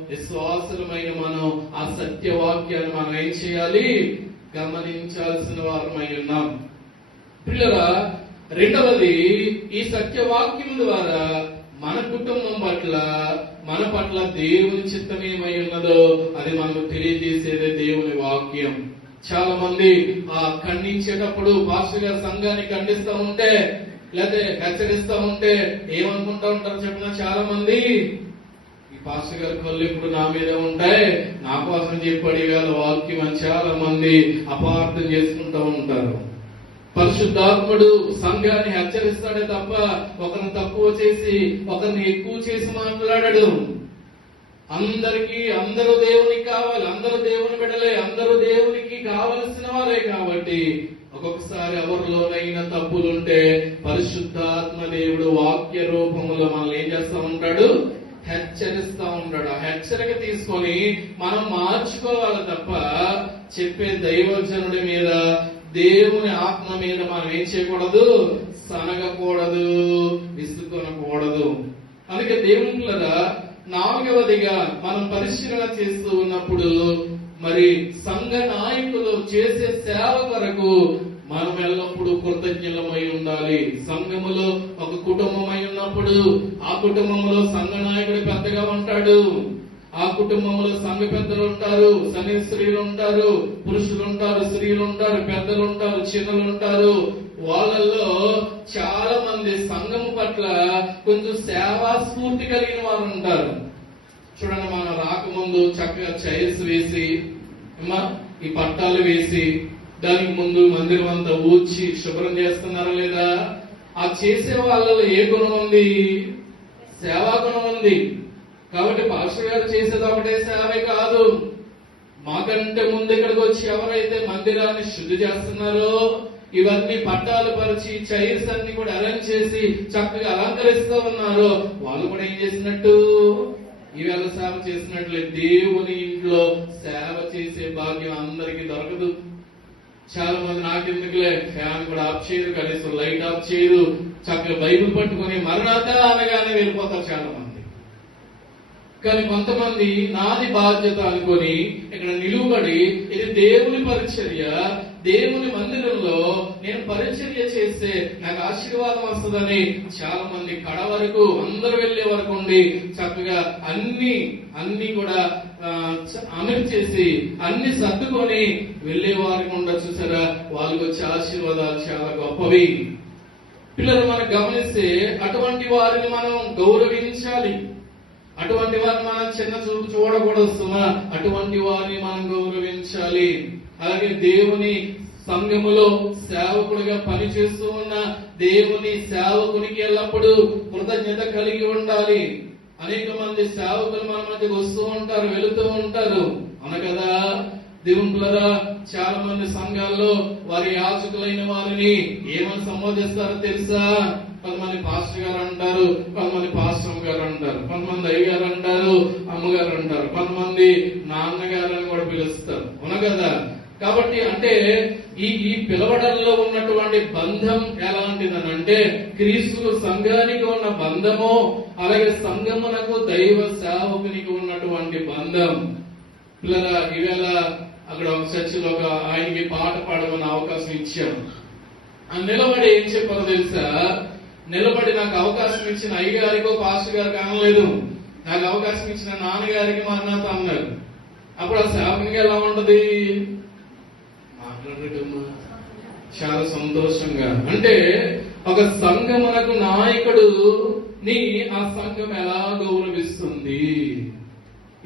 విశ్వాసులమైన మనం ఆ సత్యవాక్యాన్ని మనం ఏం చేయాలి? గమనించాల్సిన వారమై ఉన్నాం. పిల్లరా, రెండవది, ఈ సత్యవాక్యం ద్వారా మన కుటుంబం పట్ల, మన పట్ల దేవుని చిత్తం ఏమై ఉన్నదో అది మనకు తెలియజేసేదే దేవుని వాక్యం. చాలా మంది ఖండించేటప్పుడు పాస్టర్ గారు సంఘాన్ని ఖండిస్తూ ఉంటే, లేకపోతే హెచ్చరిస్తూ ఉంటే ఏమనుకుంటా ఉంటారు చెప్పిన, చాలా మంది ఈ పాస్టర్ గారి కళ్ళు ఇప్పుడు నా మీద ఉంటాయి, నా కోసం చెప్పడి గారు వాక్యం అని చాలా మంది అపార్థం చేసుకుంటూ ఉంటారు. పరిశుద్ధాత్ముడు సంఘాన్ని హెచ్చరిస్తాడే తప్ప ఒకరిని తక్కువ చేసి ఒకరిని ఎక్కువ చేసి మాట్లాడాడు. అందరూ దేవునికి కావాలి, అందరూ దేవుని బిడ్డలే, అందరూ దేవునికి కావలసిన వారే. కాబట్టి ఒక్కొక్కసారి ఎవరిలోనైనా తప్పులుంటే పరిశుద్ధాత్మ దేవుడు వాక్య రూపంలో మనల్ని ఏం చేస్తా ఉంటాడు? హెచ్చరిస్తా ఉంటాడు. ఆ హెచ్చరిక తీసుకొని మనం మార్చుకోవాలి తప్ప చెప్పే దైవజనుడి మీద, దేవుని ఆత్మ మీద మనం ఏం చేయకూడదు? సనగకూడదు, విసుకొనకూడదు. అందుకే దేవుని పిల్లరా, నాలుగవదిగా మనం పరిశీలన చేస్తూ ఉన్నప్పుడు మరి సంఘ నాయకులు చేసే సేవ కొరకు మనం ఎల్లప్పుడూ కృతజ్ఞులమై ఉండాలి. సంఘములో ఒక కుటుంబమై ఉన్నప్పుడు ఆ కుటుంబంలో సంఘ నాయకుడు పెద్దగా ఉంటాడు. ఆ కుటుంబంలో సంఘ పెద్దలు ఉంటారు, సన్ని స్త్రీలు ఉంటారు, పురుషులు ఉంటారు, స్త్రీలు ఉంటారు, పెద్దలు ఉంటారు, చిన్నలు ఉంటారు. వాళ్ళల్లో చాలా మంది సంఘము పట్ల కొంచెం సేవా స్ఫూర్తి కలిగిన వారు ఉంటారు. చూడండి, మనం రాకముందు చక్కగా చైర్స్ వేసి ఈ పట్టాలు వేసి దానికి ముందు మందిరం అంతా ఊడ్చి శుభ్రం చేస్తున్నారా లేదా? ఆ చేసే వాళ్ళలో ఏ గుణం ఉంది? సేవా గుణం ఉంది. కాబట్టి పాస్టర్ గారు చేసేది ఒకటే సేవే కాదు. మాకంటే ముందు ఇక్కడికి వచ్చి ఎవరైతే మందిరాన్ని శుద్ధి చేస్తున్నారో, ఇవన్నీ పట్టాలు పరిచి చైర్స్ అన్ని కూడా అరేంజ్ చేసి చక్కగా అలంకరిస్తూ ఉన్నారో, వాళ్ళు కూడా ఏం చేసినట్టు? ఈవేళ సేవ చేసినట్లే. దేవుని ఇంట్లో సేవ చేసే భాగ్యం అందరికీ దొరకదు. చాలా మంది నాకెందుకులే, ఫ్యాన్ కూడా ఆఫ్ చేయరు, కనీసం లైట్ ఆఫ్ చేయరు, చక్కగా బైబిల్ పట్టుకుని మరణాత అనగానే వెళ్ళిపోతారు చాలా మంది. కానీ కొంతమంది నాది బాధ్యత అనుకొని ఇక్కడ నిలువబడి ఇది దేవుని పరిచర్య, దేవుని మందిరంలో నేను పరిచర్య చేస్తే నాకు ఆశీర్వాదం వస్తుందని చాలా మంది కడ వరకు అందరూ వెళ్లే వరకు ఉండి చక్కగా అన్ని కూడా అమలు చేసి అన్ని సర్దుకొని వెళ్లే వారికి ఉండొచ్చు. చూసారా, వాళ్ళకి వచ్చే ఆశీర్వాదాలు చాలా గొప్పవి. పిల్లలు మనం గమనిస్తే అటువంటి వారిని మనం గౌరవించాలి. అటువంటి వారిని మనం చిన్న చూపు చూడకూడదు సుమా. అటువంటి వారిని మనం గౌరవించాలి. అలాగే దేవుని సంఘములో సేవకుడిగా పనిచేస్తూ ఉన్న దేవుని సేవకునికి ఎల్లప్పుడూ కృతజ్ఞత కలిగి ఉండాలి. అనేక మంది సేవకులు మన మధ్యకు వస్తూ ఉంటారు, వెళుతూ ఉంటారు, అనగదా దేవునులరా. చాలా మంది సంఘాల్లో వారి యాజకులైన వారిని ఏమని సంబోధిస్తారో తెలుసా? కొంతమంది పాస్టర్ గారు అంటారు, కొంతమంది పాస్టర్ గారు అంటారు, కొంతమంది అయ్యగారు అంటారు, అమ్మగారు అంటారు, కొంతమంది నాన్నగారు అని కూడా పిలుస్తారు, అవును కదా. కాబట్టి అంటే ఈ పిలవడంలో ఉన్నటువంటి బంధం ఎలాంటిదని అంటే క్రీస్తు సంఘానికి ఉన్న బంధము, అలాగే సంఘమునకు దైవ సేవకునికి ఉన్నటువంటి బంధం. పిల్లల ఈవేళ అక్కడ ఒక చర్చిలో ఒక ఆయనకి పాట పాడమని అవకాశం ఇచ్చాం. ఆ నిలబడి ఏం చెప్పారో తెలుసా? నిలబడి నాకు అవకాశం ఇచ్చిన అయ్యగారికో పాస్టర్ గారికి అనలేదు, నాకు అవకాశం ఇచ్చిన నాన్నగారికి మరణాత అన్నారు. అప్పుడు ఆ సేవకునికి ఎలా ఉంటది? మాట్లాడటమ్మా చాలా సంతోషంగా. అంటే ఒక సంఘమునకు నాయకుడు ని ఆ సంఘం ఎలా గౌరవిస్తుంది?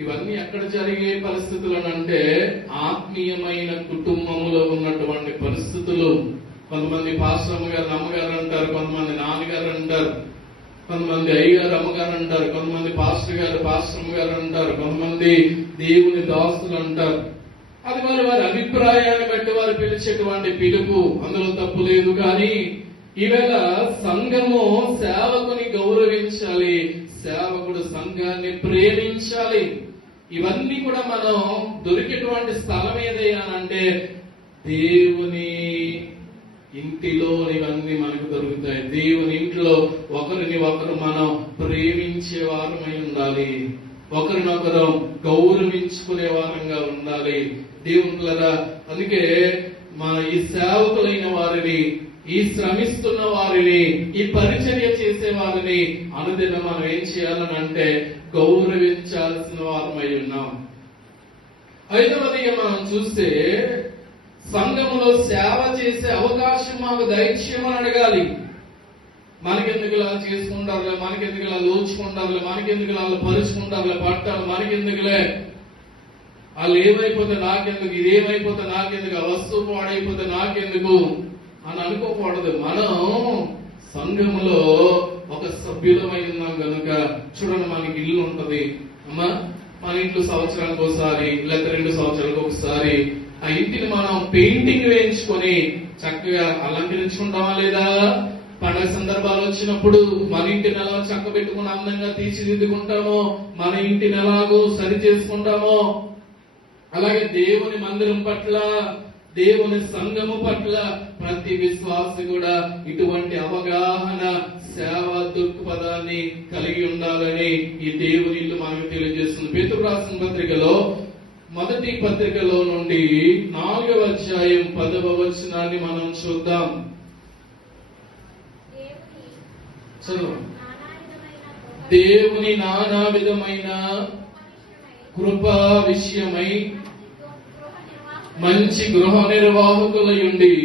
ఇవన్నీ ఎక్కడ జరిగే పరిస్థితులు అంటే ఆత్మీయమైన కుటుంబంలో ఉన్నటువంటి పరిస్థితులు. కొంతమంది పాస్టర్ అమ్మగారు అమ్మగారు అంటారు, కొంతమంది నాన్నగారు అంటారు, కొంతమంది అయ్యగారు అమ్మగారు అంటారు, కొంతమంది పాస్టర్ గారు పాస్టర్ అమ్మగారు అంటారు, కొంతమంది దేవుని దాసులు అంటారు. అది వారి అభిప్రాయాన్ని బట్టి వారు పిలిచేటువంటి పిలుపు, అందులో తప్పు లేదు. కానీ ఈవేళ సంఘము సేవకుని గౌరవించాలి, సేవకుడు సంఘాన్ని ప్రేమించాలి. ఇవన్నీ కూడా మనం దొరికేటువంటి స్థలం ఏదైనా దేవుని ఇంటిలో ఇవన్నీ మనకు దొరుకుతాయి. దేవుని ఇంట్లో ఒకరిని ఒకరు మనం ప్రేమించే వారమై ఉండాలి, ఒకరినొకరు గౌరవించుకునే వారంగా ఉండాలి. దేవునులరా, అందుకే మన ఈ సేవకులైన వారిని, ఈ శ్రమిస్తున్న వారిని, ఈ పరిచర్య చేసే వారిని అనుదినం మనం ఏం చేయాలని అంటే గౌరవించాల్సిన వారమై ఉన్నాం. ఐదవదిగా మనం చూస్తే సంఘములో సేవ చేసే అవకాశం మాకు దయచేయమని అడగాలి. మనకెందుకు ఇలా చేసుకుంటారులే, మనకెందుకు ఇలా లోచుకుంటారులే, మనకెందుకు ఇలా పరుచుకుంటారులే పట్టాలు, మనకెందుకులే, వాళ్ళు ఏమైపోతే నాకెందుకు, ఇదేమైపోతే నాకెందుకు, ఆ వస్తువు పాడైపోతే నాకెందుకు అని అనుకోకూడదు. మనం సంఘములో ఒక సభ్యులమై ఉన్నాం కనుక చూడండి, మనకి ఇల్లు ఉంటది అమ్మా, మన ఇంట్లో సంవత్సరానికి ఒకసారి లేక 2 సంవత్సరాలకు ఒకసారి ఆ ఇంటిని మనం పెయింటింగ్ వేయించుకొని చక్కగా అలంకరించుకుంటామా లేదా? పండుగ సందర్భాలు వచ్చినప్పుడు మన ఇంటిని ఎలా చక్క పెట్టుకుని అందంగా తీర్చిదిద్దుకుంటామో, మన ఇంటిని ఎలాగో సరి చేసుకుంటామో, అలాగే దేవుని మందిరం పట్ల, దేవుని సంఘము పట్ల ప్రతి విశ్వాసి కూడా ఇటువంటి అవగాహన, సేవా దృక్పథాన్ని కలిగి ఉండాలని ఈ దేవుని ఇల్లు మనకు తెలియజేస్తుంది. పేతురు రాసిన పత్రికలో మొదటి పత్రికలో నుండి 4వ అధ్యాయం 10వ వచనాన్ని మనం చూద్దాం. దేవుని నానా విధమైన కృపా విషయమై మంచి గృహ నిర్వాహకులయుండి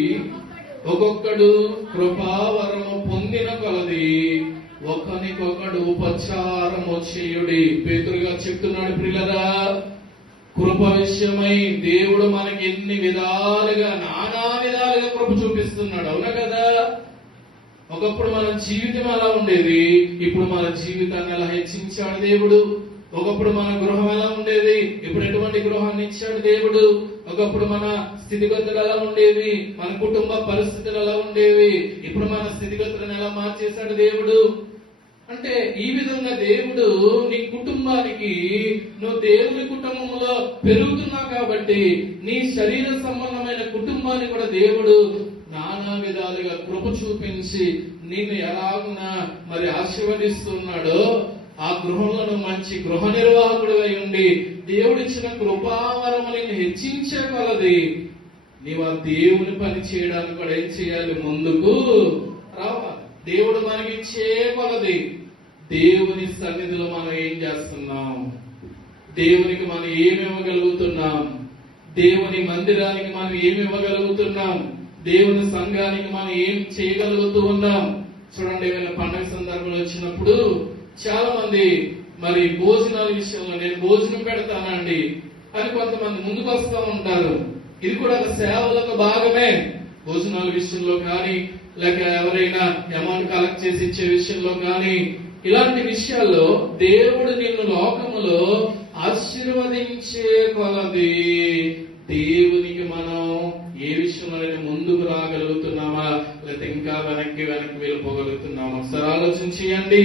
ఒక్కొక్కడు కృపావరము పొందిన కొలది ఒకనికొకడు ఉపచారము చేయుడి. పేతురుగా చెప్తున్నాడు, ప్రియులరా, కృప విషయమై దేవుడు మనకి ఎన్ని విధాలుగా నానా విధాలుగా కృప చూపిస్తున్నాడు. అవునా కదా? ఒకప్పుడు మన జీవితం ఎలా ఉండేది, ఇప్పుడు మన జీవితాన్ని ఎలా హెచ్చించాడు దేవుడు. ఒకప్పుడు మన గృహం ఎలా ఉండేది, ఇప్పుడు ఎటువంటి గృహాన్ని ఇచ్చాడు దేవుడు. ఒకప్పుడు మన స్థితిగతులు ఎలా ఉండేవి, మన కుటుంబ పరిస్థితులు ఎలా ఉండేవి, ఇప్పుడు మన స్థితిగతులను ఎలా మార్చేశాడు దేవుడు. అంటే ఈ విధంగా దేవుడు నీ కుటుంబానికి, నువ్వు దేవుని కుటుంబంలో పెరుగుతున్నావు కాబట్టి నీ శరీర సంబంధమైన కుటుంబాన్ని కూడా దేవుడు నానా విధాలుగా కృప చూపించి నిన్ను ఎలాగునా మరి ఆశీర్వదిస్తున్నాడో, ఆ గృహంలో మంచి గృహ నిర్వాహకుడు అయి ఉండి దేవుడిచ్చిన కృపావరము నిన్ను హెచ్చించే కొలది నీవు ఆ దేవుని పని చేయడానికి కూడా ఏం చేయాలి, ముందుకు రావాలి. దేవుడు మనకి ఇచ్చే కొలది దేవుని సన్నిధిలో మనం ఏం చేస్తున్నాం, దేవునికి మనం ఏమి ఇవ్వగలుగుతున్నాం, దేవుని మందిరానికి మనం ఏమి ఇవ్వగలుగుతున్నాం, దేవుని సంఘానికి మనం ఏం చేయగలుగుతూ ఉన్నాం. చూడండి, ఏమైనా పండుగ సందర్భంలో వచ్చినప్పుడు చాలా మంది మరి భోజనాల విషయంలో నేను భోజనం పెడతానండి అని కొంతమంది ముందుకు వస్తూ ఉంటారు. ఇది కూడా ఒక సేవలకు భాగమే. భోజనాల విషయంలో కానీ, లేక ఎవరైనా అమౌంట్ కలెక్ట్ చేసి ఇచ్చే విషయంలో కానీ, ఇలాంటి విషయాల్లో దేవుడు నిన్ను లోకములో ఆశీర్వదించే కొలది దేవునికి మనం ఏ విషయంలో ముందుకు రాగలుగుతున్నామా, లేకపోతే ఇంకా వెనక్కి వెళ్ళిపోగలుగుతున్నామా, ఒకసారి ఆలోచన చేయండి.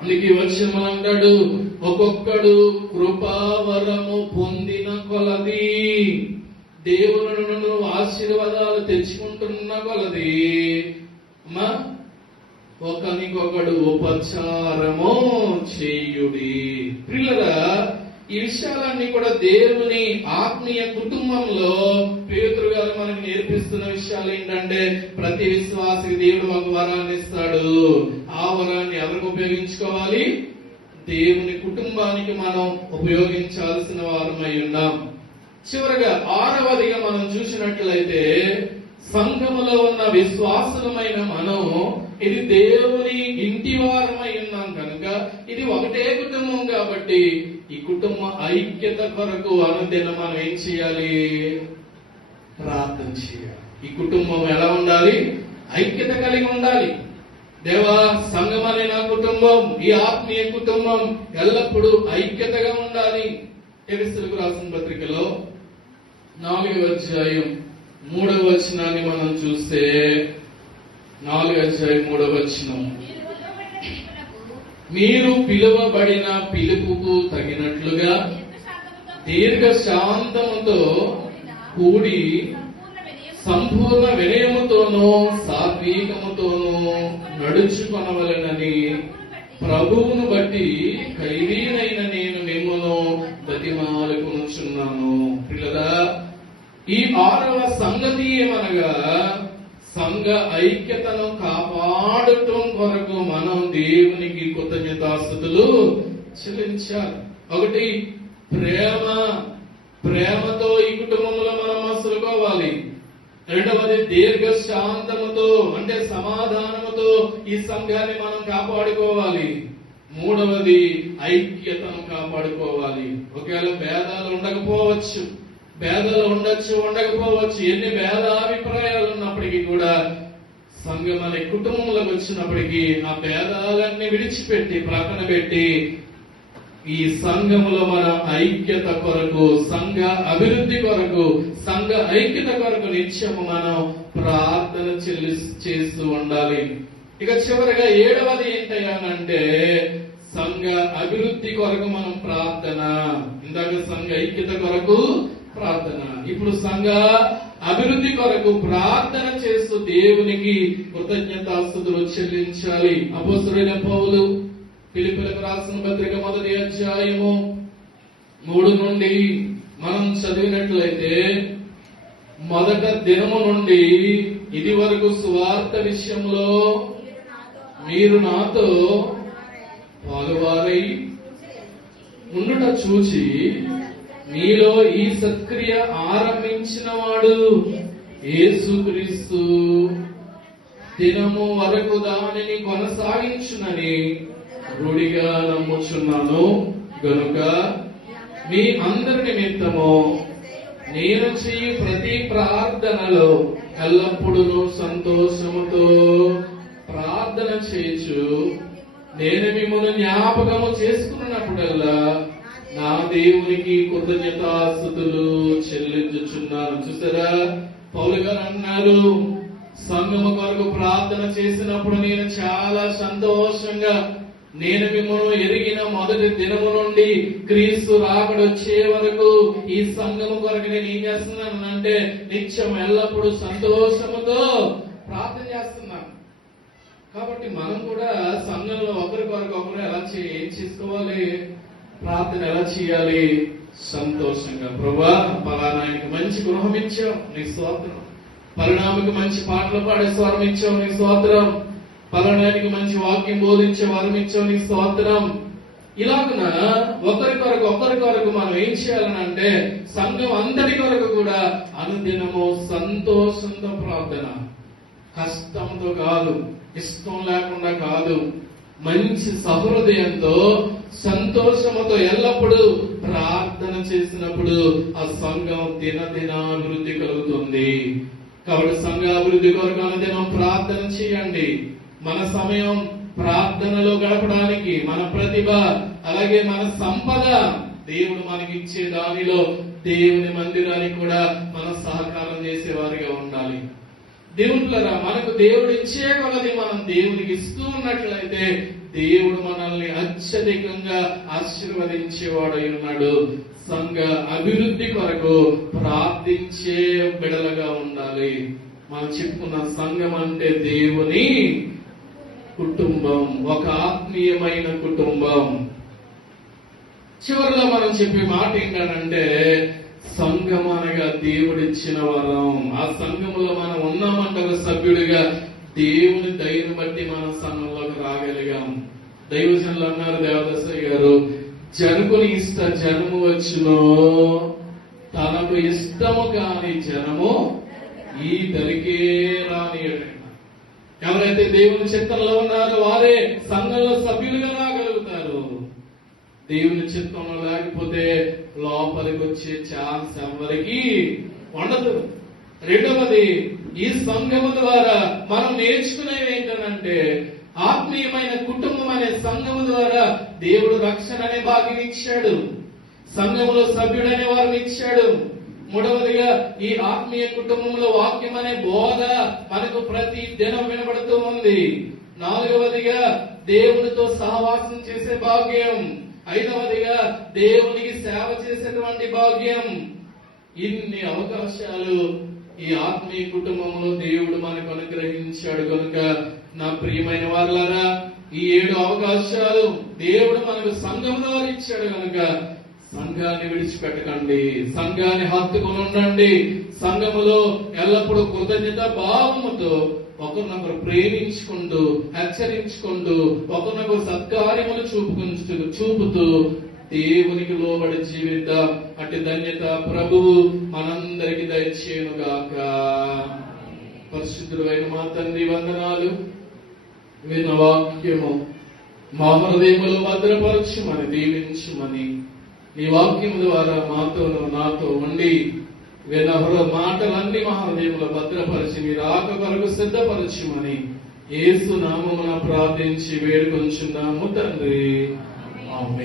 అందుకే వచనం అంటాడు, ఒక్కొక్కడు కృపావరము పొందిన కొలది, దేవుని నుండి ఆశీర్వాదాలు తెచ్చుకుంటున్న కొలది అమ్మా ఒకనికొకడు ఉపచారము చేయుడి. ప్రియులరా, ఈ విషయాలన్నీ కూడా దేవుని ఆత్మీయ కుటుంబంలో పేతురు గారు మనకి నేర్పిస్తున్న విషయాలు ఏంటంటే, ప్రతి విశ్వాసికి దేవుడు ఒక వరాన్ని ఇస్తాడు. ఆ వరాన్ని ఎవరికి ఉపయోగించుకోవాలి, దేవుని కుటుంబానికి మనం ఉపయోగించాల్సిన వారమై ఉన్నాం. చివరగా 6వదిగా మనం చూసినట్లయితే, సంఘములో ఉన్న విశ్వాసులమైన మనం ఇది దేవుని ఇంటి వారమై ఉన్నాం కనుక ఇది ఒకటే కుటుంబం కాబట్టి ఈ కుటుంబ ఐక్యత కొరకు అనుదినం మనం ఏం చేయాలి, ప్రార్థన చేయాలి. ఈ కుటుంబం ఎలా ఉండాలి, ఐక్యత కలిగి ఉండాలి. దేవా, సంఘం అనే నా కుటుంబం, ఈ ఆత్మీయ కుటుంబం ఎల్లప్పుడూ ఐక్యతగా ఉండాలి. ఎఫెసీయులకు రాసిన పత్రికలో 4వ అధ్యాయం 3వ వచనాన్ని మనం చూస్తే, 4వ అధ్యాయం 3వ వచనం, మీరు పిలువబడిన పిలుపుకు తగినట్లుగా దీర్ఘ శాంతముతో కూడి సంపూర్ణ వినయముతోనూ సాత్వికముతోనూ నడుచుకొనవలెనని ప్రభువును బట్టి ఖైదీనైన నేను మిమ్మును బతిమాలుకొనుచున్నాను. పిల్లరా, ఈ 6వ సంగతి ఏమనగా, సంఘ ఐక్యతను కాపాడటం కొరకు మనం దేవునికి కృతజ్ఞతాస్తుతులు చెల్లించాలి. ఒకటి, ప్రేమతో ఈ కుటుంబంలో మనం మసులుకోవాలి. రెండవది, దీర్ఘ శాంతముతో అంటే సమాధానముతో ఈ సంఘాన్ని మనం కాపాడుకోవాలి. మూడవది, ఐక్యతను కాపాడుకోవాలి. ఒకవేళ భేదాలు ఉండకపోవచ్చు, భేదాలు ఉండకపోవచ్చు, ఎన్ని భేదాభిప్రాయాలు ఉన్నప్పటికీ కూడా సంఘం అనే కుటుంబంలోకి వచ్చినప్పటికీ ఆ భేదాలన్నీ విడిచిపెట్టి ప్రక్కన పెట్టి ఈ సంఘములో మన ఐక్యత కొరకు, సంఘ అభివృద్ధి కొరకు, సంఘ ఐక్యత కొరకు నిత్యము మనం ప్రార్థన చేస్తూ ఉండాలి. ఇక చివరిగా 7వది ఏంటంటే, సంఘ అభివృద్ధి కొరకు మనం ప్రార్థన. ఇందాక సంఘ ఐక్యత కొరకు ప్రార్థన, ఇప్పుడు సంఘ అభివృద్ధి కొరకు ప్రార్థన చేస్తూ దేవునికి కృతజ్ఞతాస్తుతులు చెల్లించాలి. అపోస్తలుడైన పౌలు ఫిలిప్పీయులకు రాసిన పత్రిక 1వ అధ్యాయము 3 నుండి మనం చదివినట్లయితే మొదట దినము నుండి ఇది వరకు సువార్త విషయంలో మీరు నాతో పాలువారై ఉండుట చూచి మీలో ఈ సత్క్రియ ఆరంభించిన వాడు యేసుక్రీస్తు దినము వరకు దానిని కొనసాగించునని రూఢిగా నమ్ముచున్నాను గనుక మీ అందరి నిమిత్తము నేను చెయ్యి ప్రతి ప్రార్థనలో ఎల్లప్పుడూ సంతోషముతో ప్రార్థన చేయొచ్చు నేను మిమ్మల్ని జ్ఞాపకము చేసుకున్నప్పుడల్లా నా దేవునికి కృతజ్ఞతాస్తుతులు చెల్లించుచున్నాను. చూసారా, పౌలు గారు అన్నారు, సంఘము కొరకు ప్రార్థన చేసినప్పుడు నేను చాలా సంతోషంగా, నేను మిమ్మల్ని ఎరిగిన మొదటి దినము నుండి క్రీస్తు రాకడొచ్చే వరకు ఈ సంఘము కొరకు నేను ఏం చేస్తున్నానంటే నిత్యం ఎల్లప్పుడూ సంతోషముతో ప్రార్థన చేస్తున్నాను. కాబట్టి మనం కూడా సంఘంలో ఒకరి కొరకు ఒకరు ఏం చేసుకోవాలి, ప్రార్థన ఎలా చేయాలి? సంతోషంగా, ప్రభా పలానా ఆయనకి మంచి గృహం ఇచ్చావు నీ స్తోత్రం, పరిణామకు మంచి పాటలు పాడే స్వరం ఇచ్చావు నీ స్తోత్రం, పలానానికి మంచి వాక్యం బోధించే వరం ఇచ్చావు నీ స్తోత్రం. ఇలాగున ఒకరి కొరకు మనం ఏం చేయాలని అంటే సంఘం అందరి కొరకు కూడా అనుదినము సంతోషంతో ప్రార్థన, కష్టంతో కాదు, ఇష్టం లేకుండా కాదు, మంచి సహృదయంతో సంతోషముతో ఎల్లప్పుడూ ప్రార్థన చేసినప్పుడు ఆ సంఘం దినాభివృద్ధి కలుగుతుంది. కాబట్టి సంఘ అభివృద్ధి కొరకు అనుదినం ప్రార్థన చేయండి. మన సమయం ప్రార్థనలో గడపడానికి, మన ప్రతిభ అలాగే మన సంపద దేవుడు మనకి ఇచ్చే దానిలో దేవుని మందిరానికి కూడా మనం సహకారం చేసేవారిగా ఉండాలి. దేవుళ్ళరా, మనకు దేవుడు ఇచ్చే కొలది మనం దేవునికి ఇస్తూ ఉన్నట్లయితే దేవుడు మనల్ని అత్యధికంగా ఆశీర్వదించేవాడై ఉన్నాడు. సంఘ అభివృద్ధి కొరకు ప్రార్థించే బిడలుగా ఉండాలి. మనం చెప్పుకున్న సంఘం అంటే దేవుని కుటుంబం, ఒక ఆత్మీయమైన కుటుంబం. చివరిలో మనం చెప్పే మాట ఏంటంటే సంఘం అనగా దేవుడిచ్చిన వరం. ఆ సంఘంలో మనం ఉన్నామంటే ఒక సభ్యుడిగా దేవుని దయను బట్టి మనం సంఘంలోకి రాగలిగాం. దైవజనులు అన్నారు, దేవదాసయ్య గారు, జనుకుని ఇష్ట జనము వచ్చునో తనకు ఇష్టము కాని జనము ఈ దరికే రానియడు. ఎవరైతే దేవుని చిత్తంలో ఉన్నారో వారే సంఘంలో సభ్యులుగా రాగలుగుతారు. దేవుని చిత్తంలో లేకపోతే లోపలికి వచ్చే ఛాన్స్ ఎవరికి ఉండదు. రెండవది, ఈ సంఘము ద్వారా మనం నేర్చుకునేది ఏంటంటే ఆత్మీయమైన కుటుంబం అనే సంఘము ద్వారా దేవుడు రక్షణ అనే భాగ్యం ఇచ్చాడు, సంఘములో సభ్యుడనే వారిని ఇచ్చాడు. మూడవదిగా, ఈ ఆత్మీయ కుటుంబంలో వాక్యం అనే బోధ మనకు ప్రతి దినం వినబడుతూ ఉంది. నాలుగవదిగా, దేవునితో సహవాసం చేసే భాగ్యం. ఐదవదిగా, దేవునికి సేవ చేసేటువంటి భాగ్యం. ఇన్ని అవకాశాలు ఈ ఆత్మీయ కుటుంబంలో దేవుడు మనకు అనుగ్రహించాడు కనుక నా ప్రియమైన వారులారా, ఈ 7 అవకాశాలు దేవుడు మనకు సంఘం ద్వారా ఇచ్చాడు కనుక సంఘాన్ని విడిచిపెట్టకండి, సంఘాన్ని హత్తుకొని ఉండండి. సంఘములో ఎల్లప్పుడూ కృతజ్ఞత భావముతో ఒకరినొకరు ప్రేమించుకుంటూ, హెచ్చరించుకుంటూ, ఒకరినొకరు సత్కార్యములు చూపుతూ దేవునికి లోబడి జీవిద్దాం. అట్టి ధన్యత ప్రభువు మనందరికి దయచేయునుగాక. పరిశుద్ధుడైన మా తండ్రి, వందనాలు. విన్న వాక్యము మా హృదయములో భద్రపరచుమని, దీవించుమని, నీ వాక్యము ద్వారా మాతోనూ నాతో ఉండి విన్న మాటలన్నీ మా హృదయములో భద్రపరిచి మీరు రాక కొరకు సిద్ధపరచుమని యేసు నామమున ప్రార్థించి వేడుకొంచున్నాము తండ్రి. ఆమేన్.